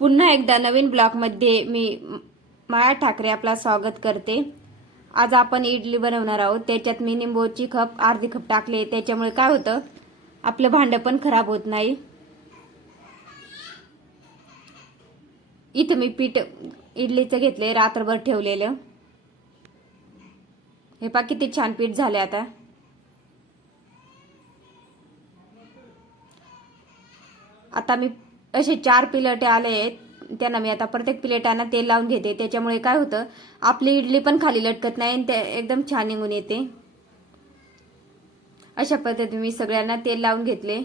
पुन्हा एकदा नवीन ब्लॉगमध्ये मी माया ठाकरे आपला स्वागत करते। आज आपण इडली बनवणार आहोत। त्याच्यात मी निंबूची कप अर्धी कप टाकले, त्याच्यामुळे काय होतं आपलं भांड पण खराब होत नाही। इथं मी पीठ इडलीचं घेतले, रात्रभर ठेवलेलं। हे पहा किती छान पीठ झाले। आता मी असे 4 प्लेट आले आहेत, त्यांना मी आता प्रत्येक प्लेटांना तेल लावून घेते। त्याच्यामुळे काय होतं आपली इडली पण खाली लटकत नाही आणि ते एकदम छान निघून येते। अशा पद्धतीने मी सगळ्यांना तेल लावून घेतले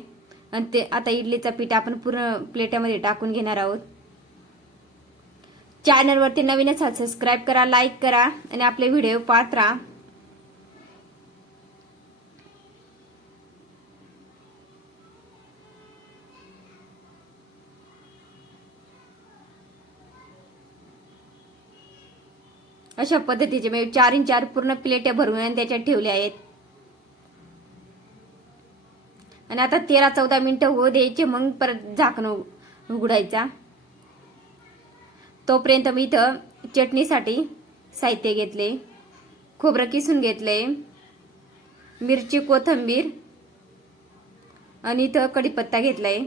आणि ते आता इडलीचा पीठ आपण पूर्ण प्लेटामध्ये टाकून घेणार आहोत। चॅनलवरती नवीन असाल सबस्क्राइब करा, लाईक करा आणि आपले व्हिडिओ पाहत राहा। अशा पद्धतीचे मी 4 पूर्ण प्लेट्या भरून त्याच्यात ठेवले आहेत आणि आता 13-14 मिनिटं होऊ द्यायचे, मग परत झाकण उघडायचा। तोपर्यंत मी इथं चटणीसाठी साहित्य घेतले, खोबरं किसून घेतले, मिरची, कोथिंबीर आणि इथं कढीपत्ता घेतलाय।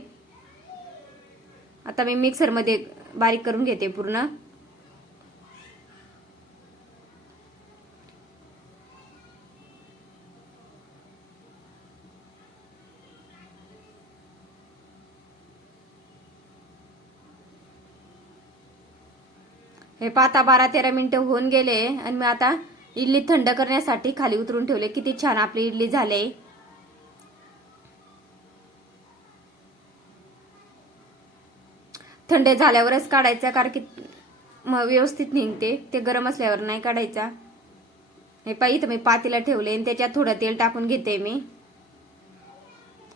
आता मी मिक्सरमध्ये बारीक करून घेते पूर्ण। हे पाता 12-13 मिनिटं होऊन गेले आणि मी आता इडली थंड करण्यासाठी खाली उतरून ठेवले। किती छान आपली इडली झाले। थंड झाल्यावरच काढायचा, कारण की व्यवस्थित निघते, ते गरम असल्यावर नाही काढायचा। हे पाहिजे तर मी पातेला ठेवले आणि त्याच्यात थोडं तेल टाकून घेते मी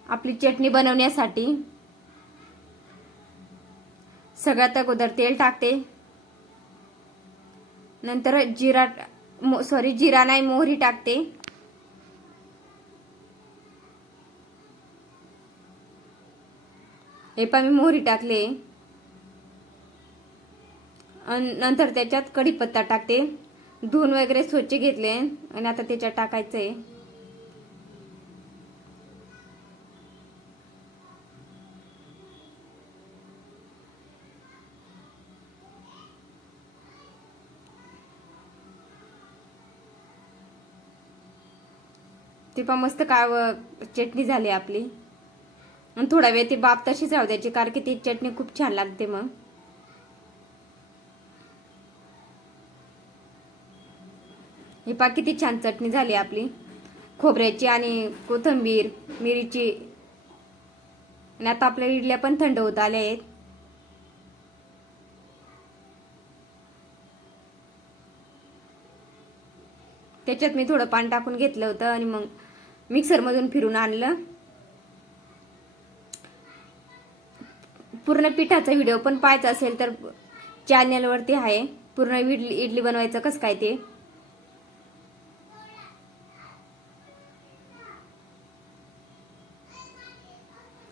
आपली चटणी बनवण्यासाठी। सगळ्यात अगोदर तेल टाकते, नंतर जिरा नाही मोहरी टाकते। हे पण मी मोहरी टाकले आणि नंतर त्याच्यात कढीपत्ता टाकते। धुवून वगैरे स्वच्छ घेतले आणि आता त्याच्यात टाकायचंय। ती पण मस्त चटणी झाली आपली आणि थोडा वेळ ती बाप तशीच राहू द्यायची, कारण की ती चटणी खूप छान लागते। मग ही पा किती छान चटणी झाली आपली, खोबऱ्याची आणि कोथिंबीर मिरची। आणि आता आपल्या इडल्या पण थंड होत आल्या आहेत। त्याच्यात मी थोडं पाणी टाकून घेतलं होतं आणि मग मिक्सर मधून फिरून आणलं। पूर्ण पिठाचा व्हिडिओ पण पाहायचा असेल तर चॅनलवरती आहे, पूर्ण इडली बनवायचं कसं काय ते।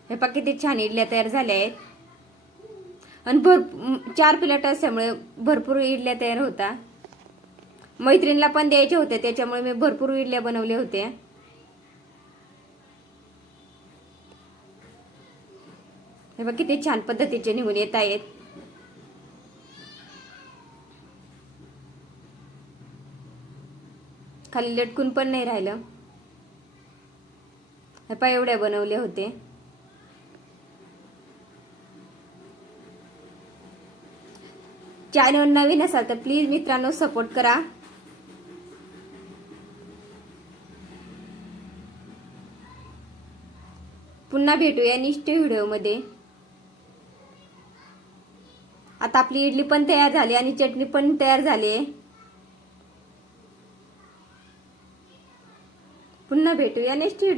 हे पहा किती छान इडल्या तयार झाल्या आहेत आणि 4 प्लेट असल्यामुळे भरपूर इडल्या तयार होता। मैत्रिणीला पण द्यायचे होते, त्याच्यामुळे मी भरपूर इडल्या बनवले होते। हे बघ किती छान पद्धतीचे निघून येत आहेत। खाली लटकून पण नाही राहिलं। हे पहा एवढे बनवले होते। चॅनल नवीन असाल तर प्लीज मित्रांनो सपोर्ट करा। पुन्हा भेटूया नेक्स्ट व्हिडिओमध्ये। आता आपली इडली पण तयार झाली आणि चटणी पण तयार झाली। पुन्हा भेटूया नेक्स्ट व्हिडिओ।